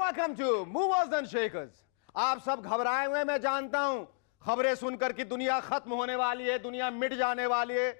Welcome to movers and shakers. आप सब घबराए हुए मैं जानता हूं, खबरें सुनकर कि दुनिया खत्म होने वाली है, दुनिया मिट जाने वाली है,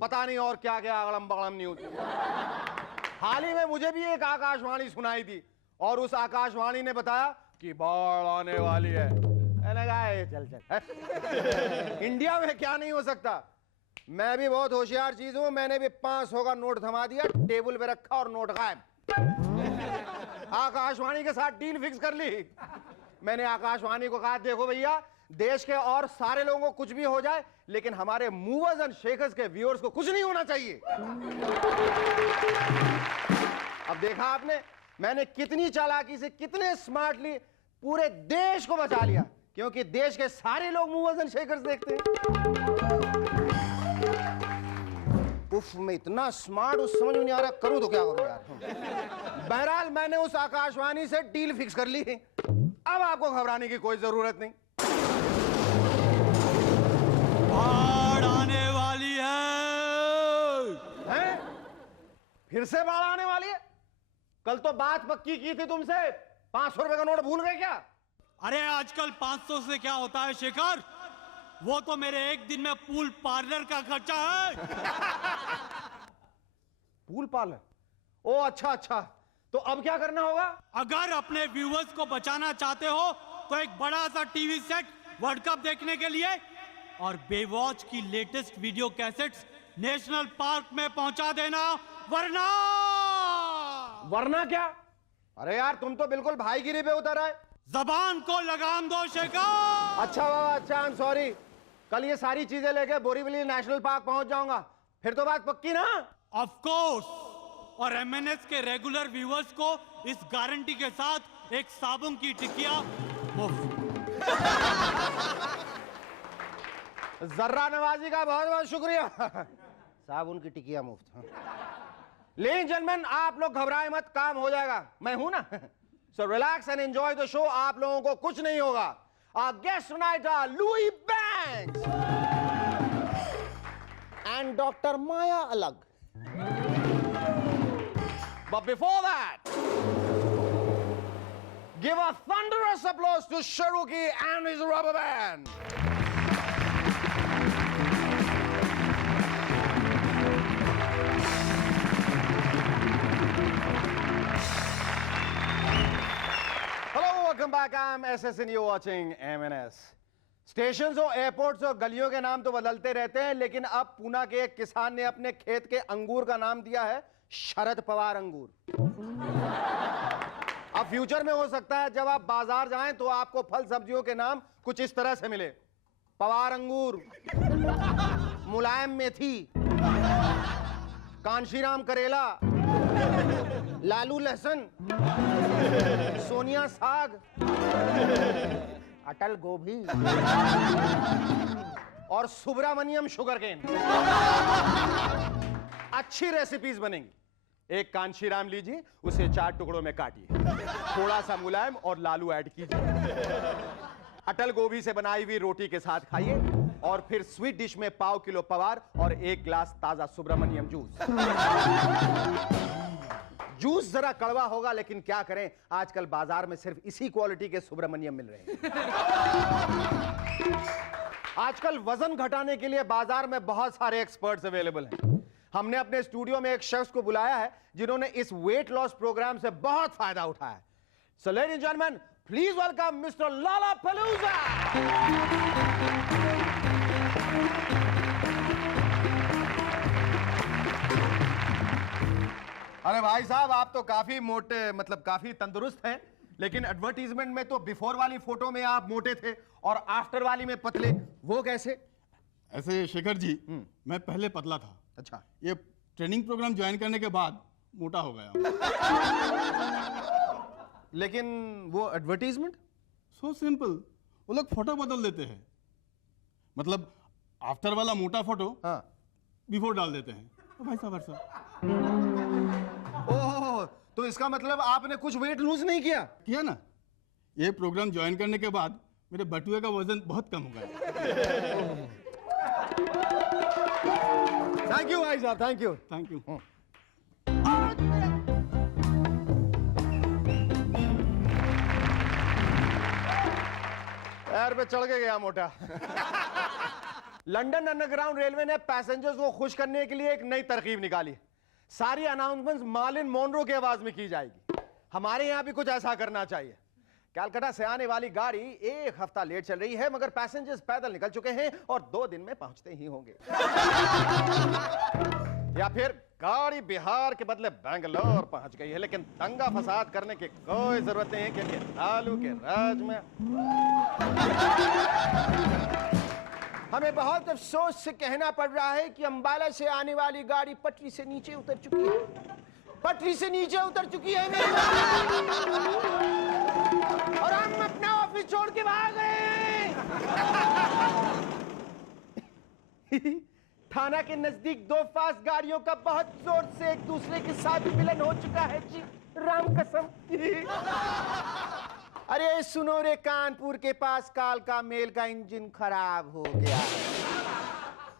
पता नहीं और क्या क्या अगड़म बगड़म न्यूज। हाल ही में मुझे भी एक आकाशवाणी सुनाई थी और उस आकाशवाणी ने बताया कि बाढ़ आने वाली है। मैंने कहा चल चल इंडिया में क्या नहीं हो सकता। मैं भी बहुत होशियार चीज हूं, मैंने भी 500 का नोट थमा दिया, टेबल पे रखा और नोट गायब। आकाशवाणी के साथ डील फिक्स कर ली। मैंने आकाशवाणी को कहा देखो भैया, देश के और सारे लोगों को कुछ भी हो जाए लेकिन हमारे मूवर्स एंड शेकर्स के व्यूअर्स को कुछ नहीं होना चाहिए। अब देखा आपने मैंने कितनी चालाकी से, कितने स्मार्टली पूरे देश को बचा लिया, क्योंकि देश के सारे लोग मूवर्स एंड शेकर्स देखते हैं। उफ, मैं इतना स्मार्ट, उस समझ में नहीं आ रहा करूं तो क्या करूं यार। बहरहाल मैंने उस आकाशवाणी से डील फिक्स कर ली, अब आपको घबराने की कोई जरूरत नहीं। बाढ़ आने वाली है? फिर से बाढ़ आने वाली है? कल तो बात पक्की की थी तुमसे, 500 रुपए का नोट भूल गए क्या? अरे आजकल 500 से क्या होता है शेखर, वो तो मेरे एक दिन में पूल पार्लर का खर्चा है। Pool parlour? ओ अच्छा अच्छा, तो अब क्या करना होगा? अगर अपने व्यूअर्स को बचाना चाहते हो तो एक बड़ा सा टीवी सेट वर्ल्ड कप देखने के लिए और बेवॉच की latest video cassettes national park में पहुंचा देना, वरना क्या? अरे यार तुम तो बिल्कुल भाईगिरी पे उतर आए। जबान को लगाम दो शेखर। अच्छा बाबा, अच्छा, आई एम सॉरी। कल ये सारी चीजें लेके बोरीवली नेशनल पार्क पहुंच जाऊंगा, फिर तो बात पक्की ना? Of course. और एमएनएस के रेगुलर व्यूअर्स को इस गारंटी के साथ एक साबुन की टिकिया मुफ्त। जर्रा नवाजी का बहुत बहुत शुक्रिया। साबुन की टिकिया मुफ्त। लेडीज एंड जेंटलमैन, आप लोग घबराए मत, काम हो जाएगा, मैं हूं ना। So relax and enjoy the show, आप लोगों को कुछ नहीं होगा। Our guest tonight are Louis Banks and Dr. Maya Alag. But before that, give a thunderous applause to Sharuki and his rubber band. Welcome back. I'm SS and you're watching MNS. Stations और airports और गलियों के नाम तो बदलते रहते हैं, लेकिन अब पूना के एक किसान ने अपने खेत के अंगूर का नाम दिया है शरद पवार अंगूर। अब फ्यूचर में हो सकता है जब आप बाजार जाएं तो आपको फल सब्जियों के नाम कुछ इस तरह से मिले: पवार अंगूर, मुलायम मेथी, कांशीराम करेला, लालू लहसुन, सोनिया साग, अटल गोभी और सुब्रमण्यम शुगरकेन। अच्छी रेसिपीज बनेंगी। एक कांशीराम लीजिए, उसे 4 टुकड़ों में काटिए, थोड़ा सा मुलायम और लालू ऐड कीजिए, अटल गोभी से बनाई हुई रोटी के साथ खाइए और फिर स्वीट डिश में पाव किलो पवार और 1 गिलास ताजा सुब्रमण्यम जूस। जूस जरा कड़वा होगा, लेकिन क्या करें, आजकल बाजार में सिर्फ इसी क्वालिटी के सुब्रमण्यम मिल रहे हैं। आजकल वजन घटाने के लिए बाजार में बहुत सारे एक्सपर्ट्स अवेलेबल हैं। हमने अपने स्टूडियो में एक शख्स को बुलाया है जिन्होंने इस वेट लॉस प्रोग्राम से बहुत फायदा उठाया। So ladies and gentleman, please welcome mister Lollapalooza. अरे भाई साहब, आप तो काफी मोटे, मतलब काफी तंदुरुस्त हैं, लेकिन एडवर्टीजमेंट में तो बिफोर वाली फोटो में आप मोटे थे और आफ्टर वाली में पतले, वो कैसे? ऐसे शेखर जी, मैं पहले पतला था। अच्छा। ये ट्रेनिंग प्रोग्राम ज्वाइन करने के बाद मोटा हो गया। लेकिन वो एडवर्टीजमेंट सो सिंपल, वो लोग फोटो बदल देते हैं, मतलब आफ्टर वाला मोटा फोटो बिफोर डाल देते हैं। तो भाई साहब ओह, तो इसका मतलब आपने कुछ वेट लूज नहीं किया ना? ये प्रोग्राम ज्वाइन करने के बाद मेरे बटुए का वजन बहुत कम हो गया। थैंक यू भाई साहब, थैंक यू। Thank you. पैर पे चढ़ के गया मोटा। लंदन अंडरग्राउंड रेलवे ने पैसेंजर्स को खुश करने के लिए एक नई तरकीब निकाली। सारी अनाउंसमेंट्स मार्लिन मोनरो की आवाज में की जाएगी। हमारे यहां भी कुछ ऐसा करना चाहिए। कलकत्ता से आने वाली गाड़ी 1 हफ्ता लेट चल रही है, मगर पैसेंजर्स पैदल निकल चुके हैं और 2 दिन में पहुंचते ही होंगे। या फिर गाड़ी बिहार के बदले बेंगलोर पहुंच गई है, लेकिन दंगा फसाद करने की कोई जरूरत नहीं है, क्योंकि लालू के राज में हमें बहुत अफसोस से कहना पड़ रहा है कि अंबाला से आने वाली गाड़ी पटरी से नीचे उतर चुकी है। पटरी से नीचे उतर चुकी है मेरी और हम अपना ऑफिस छोड़ के भाग गए हैं। थाना के नजदीक 2 फास्ट गाड़ियों का बहुत जोर से एक दूसरे के साथ मिलन हो चुका है जी, राम कसम। अरे सुनो रे, कानपुर के पास कालका मेल का इंजन खराब हो गया है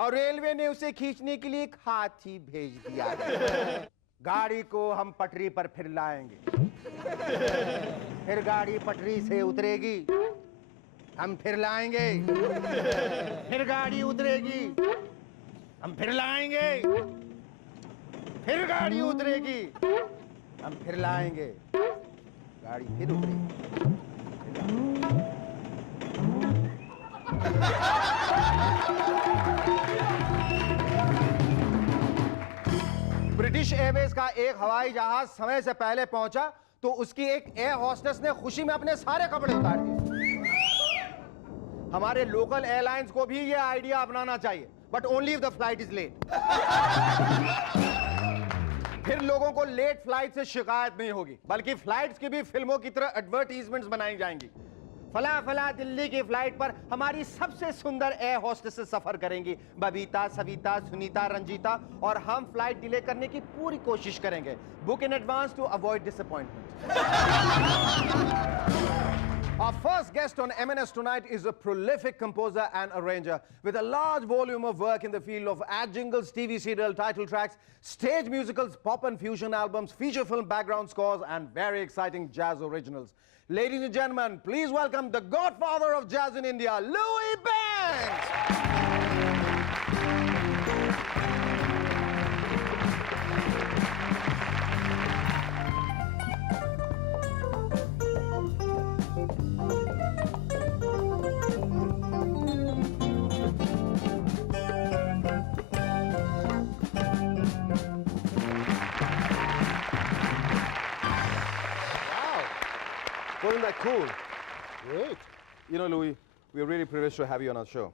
और रेलवे ने उसे खींचने के लिए एक हाथी भेज दिया है। गाड़ी को हम पटरी पर फिर लाएंगे, फिर गाड़ी पटरी से उतरेगी, हम फिर लाएंगे, फिर गाड़ी उतरेगी, हम फिर लाएंगे, फिर गाड़ी उतरेगी, हम फिर लाएंगे, गाड़ी फिर उतरेगी। ब्रिटिश एयरवेज का एक हवाई जहाज समय से पहले पहुंचा तो उसकी एक एयर होस्टेस ने खुशी में अपने सारे कपड़े उतार दिए। हमारे लोकल एयरलाइंस को भी यह आइडिया अपनाना चाहिए, but only if the flight is late. फिर लोगों को लेट फ्लाइट से शिकायत नहीं होगी, बल्कि फ्लाइट्स की भी फिल्मों की तरह एडवर्टीजमेंट्स बनाई जाएंगी। फला फला दिल्ली की फ्लाइट पर हमारी सबसे सुंदर एयर होस्टेसेस सफर करेंगी, बबीता, सविता, सुनीता, रंजीता, और हम फ्लाइट डिले करने की पूरी कोशिश करेंगे। Book in advance to avoid disappointment. Our first guest on M&S tonight is a prolific composer and arranger with a large volume of work in the field of ad jingles, TV serial title tracks, stage musicals, pop and fusion albums, feature film background scores, and very exciting jazz originals. Ladies and gentlemen, please welcome the godfather of jazz in India, Louis Banks! Wasn't that cool? Great. You know, Louis, we're really privileged to have you on our show.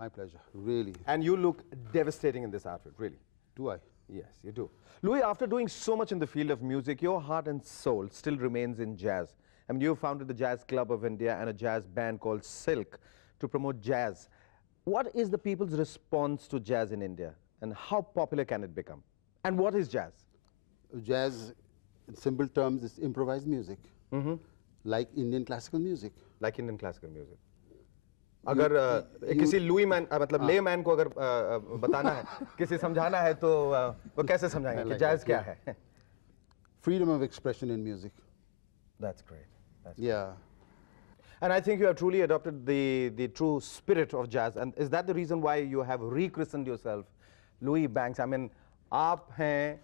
My pleasure, really. And you look devastating in this outfit, really. Do I? Yes, you do. Louis, after doing so much in the field of music, your heart and soul still remains in jazz. I mean, you founded the Jazz Club of India and a jazz band called Silk to promote jazz. What is the people's response to jazz in India, and how popular can it become? And what is jazz? Jazz, in simple terms, is improvised music, like Indian classical music. Like Indian classical music. अगर किसी Louis man मतलब ले man को अगर बताना है, किसी समझाना है तो वो कैसे समझाएंगे कि जैज क्या है? Freedom of expression in music. That's great. That's Yeah. And I think you have truly adopted the true spirit of jazz. And is that the reason why you have rechristened yourself Louis Banks? I mean, आप हैं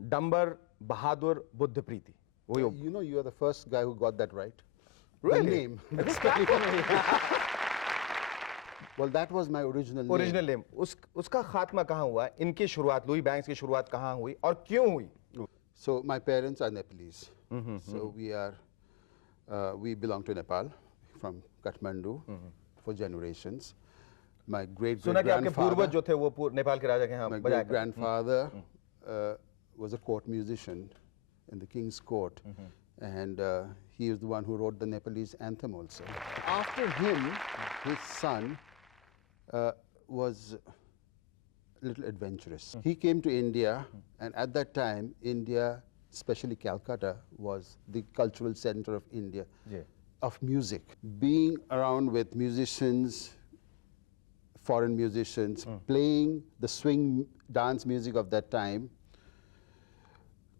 dumber Bahadur Buddha Preeti. You know, you are the first guy who got that right. Really? The name. Well, that was my original name. Original name. उसका खात्मा कहाँ हुआ? इनकी शुरुआत, Louis banks की शुरुआत कहाँ हुई और क्यों हुई? So my parents are Nepalese. So we belong to Nepal, from Kathmandu, for generations. My great पूर्वज जो थे वो नेपाल के राजा के यहाँ my great grandfather was a court musician in the king's court, and he is the one who wrote the Nepalese anthem also. After him, his son was a little adventurous. He came to India, and at that time, India, especially Calcutta, was the cultural center of India, of music. Being around with musicians, foreign musicians playing the swing dance music of that time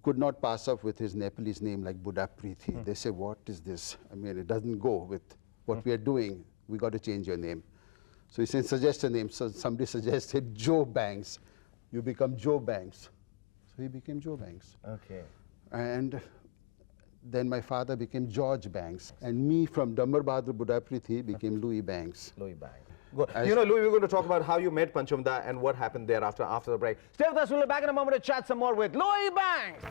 could not pass up with his Nepalese name like Buddha Prithi. They say, what is this? I mean, it doesn't go with what we are doing. We got to change your name. So he said, suggest a name. So somebody suggested Joe Banks. You become Joe Banks. So he became Joe Banks. Okay. And then my father became George Banks. And me from Dambar Bahadur Buddha Prithi became Louis Banks. Louis Banks. You know, Louis, we're going to talk about how you met Pancham Da and what happened thereafter after the break. Stay with us. We'll be back in a moment to chat some more with Louis Banks.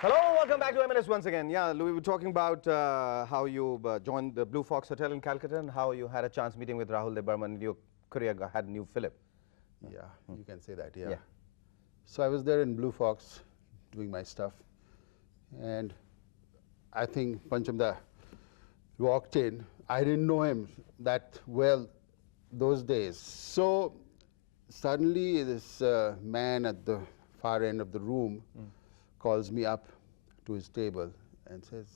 Hello, welcome back to M&S once again. Yeah, Louis, we were talking about how you joined the Blue Fox Hotel in Calcutta and how you had a chance meeting with Rahul Debarman and your career had a new fillip. Yeah, you can say that, yeah. Yeah. So I was there in Blue Fox doing my stuff. And I think Pancham Da walked in. I didn't know him that well those days. So suddenly this man at the far end of the room calls me up to his table and says,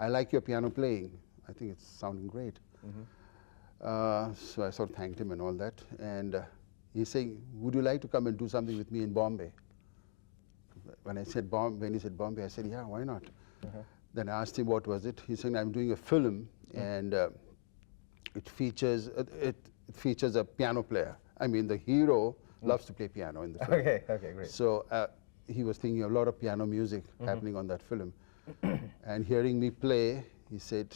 I like your piano playing. I think it's sounding great. So I sort of thanked him and all that. And he's saying, would you like to come and do something with me in Bombay? When he said Bombay, I said, yeah, why not? Then I asked him what was it. He said, I'm doing a film and it features a piano player. I mean, the hero loves to play piano in the film. Okay, great. So he was thinking a lot of piano music happening on that film. And hearing me play, he said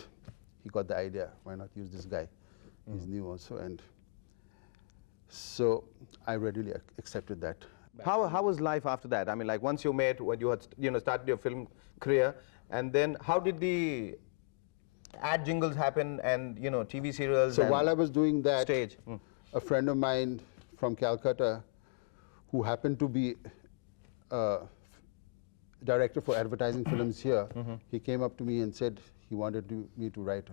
he got the idea, why not use this guy? He's new also. And so I readily accepted that. How was life after that? I mean, like once you met, when you had started your film career, and then how did the ad jingles happen and TV serials? So and while I was doing that, stage, a friend of mine from Calcutta, who happened to be director for advertising films here, he came up to me and said he wanted me to write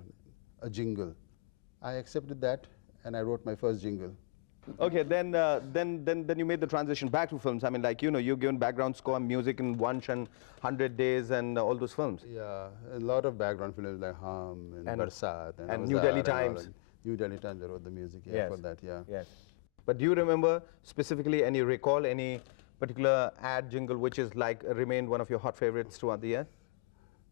a jingle. I accepted that, and I wrote my first jingle. Okay, then you made the transition back to films. I mean, like you've given background score and music in Vansh and 100 Days and all those films. Yeah, a lot of background films like Hum and Barsat and New Delhi Times. New Delhi Times, I wrote the music for that, yeah. Yes. But do you remember specifically, and you recall any particular ad jingle which is like remained one of your hot favorites throughout the year?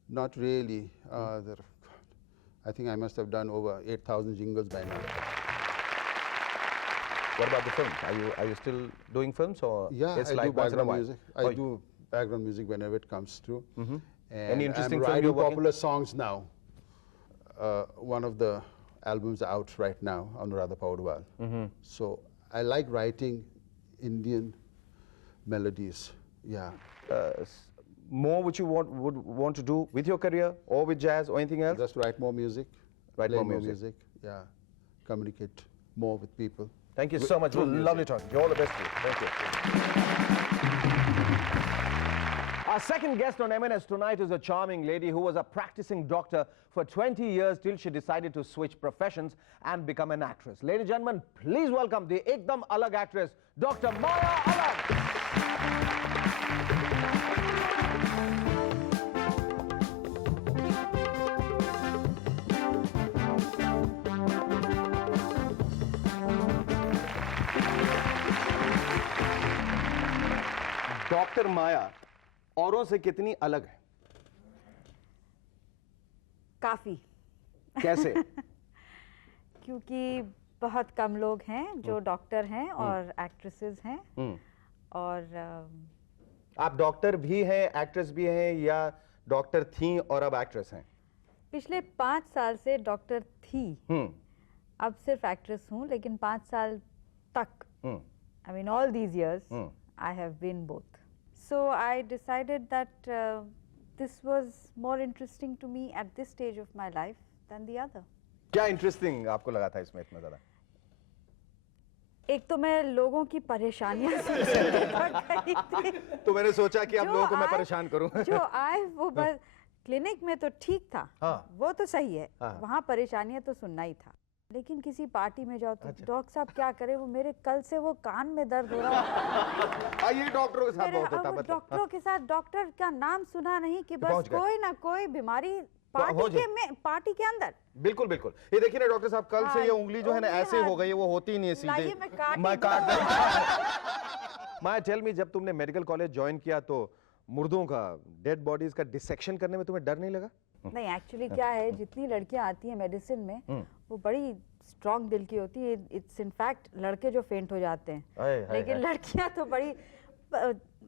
Not really. I think I must have done over 8,000 jingles by now. What about the films? Are you still doing films, or yeah, it's I like do once in a background while? music. I do background music whenever it comes through. And Any interesting I'm film writing you're working? popular songs now. One of the albums out right now, Anuradha Paudwal. So I like writing Indian melodies. Yeah. More which you would want to do with your career or with jazz or anything else? Just write more music. Write play more music. Yeah. Communicate more with people. Thank you so much. It was lovely talking to you. All the best to you. Thank you. Our second guest on M&S tonight is a charming lady who was a practicing doctor for 20 years till she decided to switch professions and become an actress. Ladies and gentlemen, please welcome the Ekdam Alag actress, Dr. Maya Alag. Doctor Maya औरों से कितनी अलग है? काफी। कैसे? क्योंकि बहुत कम लोग हैं जो डॉक्टर हैं और एक्ट्रेसेस हैं और आप डॉक्टर भी हैं, एक्ट्रेस भी हैं, या डॉक्टर थीं और अब एक्ट्रेस हैं? पिछले 5 साल से डॉक्टर थी, अब सिर्फ एक्ट्रेस हूँ, लेकिन 5 साल तक, I mean all these years, I have been both. So I decided that this was more interesting to me at this stage of my life than the other. क्या इंटरेस्टिंग आपको लगा था इसमें इतना ज़्यादा? एक तो मैं लोगों की परेशानियां सुन रही थी, तो मैंने सोचा कि अब लोगों को मैं परेशान करूं। जो आए वो बस क्लिनिक में तो ठीक था, वो तो सही है, वहाँ परेशानियां तो सुनना ही था। लेकिन किसी पार्टी में जाओ तो डॉक्टर साहब क्या करे, वो मेरे कल से वो कान में दर्द हो रहा है। ये डॉक्टरों के साथ बहुत होता है। डॉक्टरों के साथ, डॉक्टर का नाम सुना नहीं कि बस कोई ना कोई बीमारी पार्टी के अंदर। बिल्कुल बिल्कुल। ये देखिए ना डॉक्टर साहब, कल से ये उंगली जो है ना ऐसे हो गई है, वो होती ही नहीं है सीधे। मैं काट माय टेल मी, जब तुमने मेडिकल कॉलेज ज्वाइन किया तो मुर्दों का, डेड बॉडीज का डिसेक्शन करने में तुम्हें डर नहीं लगा? नहीं, एक्चुअली क्या है, जितनी लड़कियां आती हैं मेडिसिन में वो बड़ी स्ट्रॉन्ग दिल की होती है। इट्स इनफैक्ट लड़के जो फेंट हो जाते हैं, लेकिन लड़कियां तो बड़ी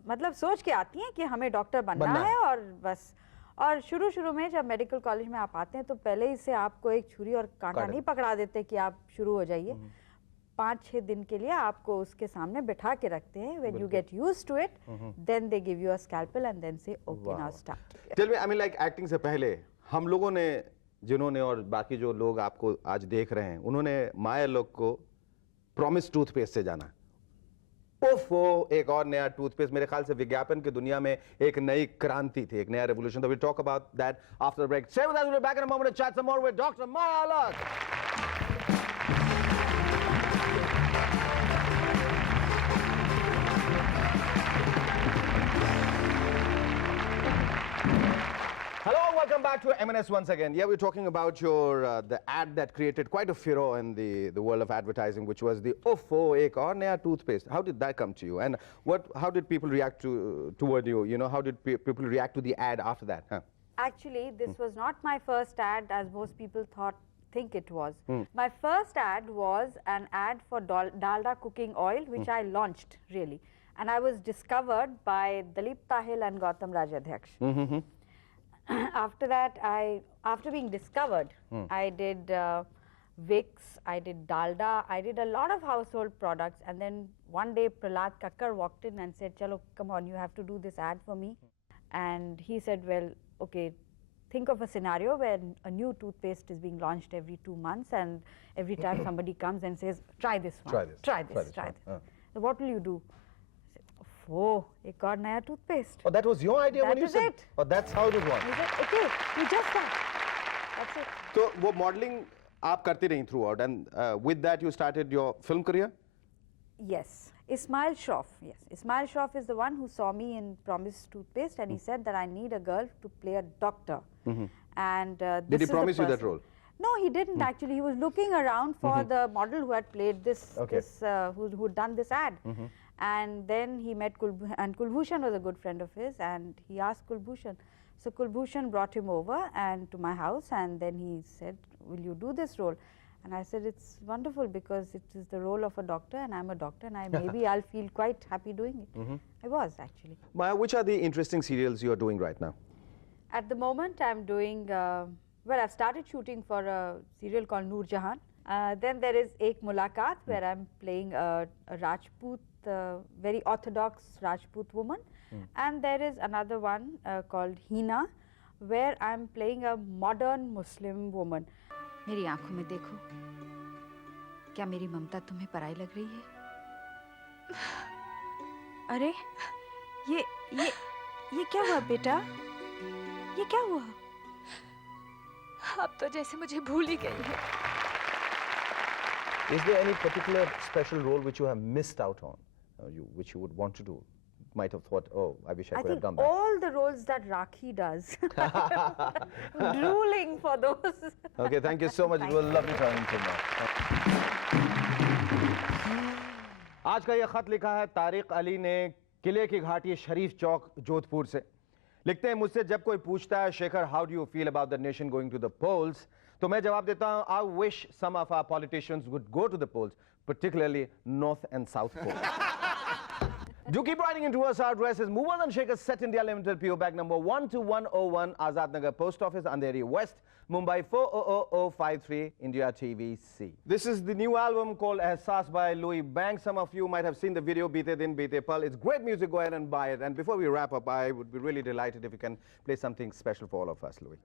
मतलब सोच के आती हैं कि हमें डॉक्टर बनना है और बस। और शुरू में जब मेडिकल कॉलेज में आप आते हैं तो पहले ही से आपको एक छुरी और कांटा नहीं पकड़ा देते कि आप शुरू हो जाइए। 5-6 दिन के लिए आपको उसके सामने बैठा के रखते हैं। When you get used to it, then they give you a scalpel and then say, okay, now start. Tell me, I mean, like acting से पहले हम लोगों ने, जिन्होंने और बाकी जो लोग आपको आज देख रहे हैं, उन्होंने माया लोग को प्रॉमिस टूथपेस्ट से जाना। ओफो, एक और नया टूथपेस्ट, मेरे ख्याल से विज्ञापन की दुनिया में एक नई क्रांति थी, एक नया रेवोल्यूशन था। We'll talk about that after the break. Stay with us, we'll be back in a moment to chat some more with Dr. Maya Lok. Hello, welcome back to M&S once again. Yeah, we're talking about your the ad that created quite a furor in the world of advertising, which was the Ofo Ek Aur Naya toothpaste. How did that come to you, and how did people react toward you? You know, how did people react to the ad after that? Huh? Actually, this was not my first ad, as most people think it was. My first ad was an ad for Dalda cooking oil, which I launched really, and I was discovered by Dalip Tahil and Gautam Rajadhyaksh. After that, after being discovered, I did Vicks, I did Dalda, I did a lot of household products, and then one day Prahlad Kakkar walked in and said, "Chalo, come on, you have to do this ad for me." And he said, "Well, okay, think of a scenario where a new toothpaste is being launched every 2 months, and every time somebody comes and says, try this one, try this. So what will you do?" Oh, एक और नया toothpaste. Oh, that was your idea when you said? That is it. Oh, that's how it was. He said, okay, you just that. That's it. So, वो modeling आप करती रही throughout, and with that you started your film career? Yes. Ismail Shroff, yes. Ismail Shroff is the one who saw me in Promise Toothpaste, and he said that I need a girl to play a doctor. And did he promise you that role? No, he didn't actually. He was looking around for the model who had played this, who'd done this ad. And then he met and Kulbhushan was a good friend of his, and he asked Kulbhushan. So Kulbhushan brought him over and to my house, and then he said, "Will you do this role?" And I said, "It's wonderful because it is the role of a doctor, and I'm a doctor, and maybe I'll feel quite happy doing it." I was actually. Maya, which are the interesting serials you are doing right now? At the moment, I'm doing. Well, I've started shooting for a serial called Noor Jahan. Then there is Ek Mulaqat, where I'm playing a Rajput, very orthodox Rajput woman. And there is another one called Hina, where I'm playing a modern Muslim woman. मेरी आंखों में देखो, क्या मेरी ममता तुम्हें पराई लग रही है? अरे, ये क्या हुआ बेटा? ये क्या हुआ? अब तो जैसे मुझे भूल ही गई है। Is there any particular special role which you have missed out on, which you would want to do? Might have thought, oh, I wish I could have done that. All the roles that Rakhi does, drooling for those. Okay, thank you so much. It was lovely talking to you. आज का ये खत लिखा है तारिक अली ने किले की घाटी शरीफ चौक जोधपुर से। लिखते हैं, मुझसे जब कोई पूछता है Shekhar how do you feel about the nation going to the polls, तो मैं जवाब देता हूं I wish some of our politicians would go to the polls, particularly North and South Pole. Do keep writing into us. Our address is Movers and Shakers, Set India Limited, PO Bag number 12101, Azad Nagar Post Office, Andheri West, Mumbai 400053, India TVC. This is the new album called Ehsaas by Louis Banks. Some of you might have seen the video, Beete Din Beete Pal. It's great music. Go ahead and buy it. And before we wrap up, I would be really delighted if you can play something special for all of us, Louis.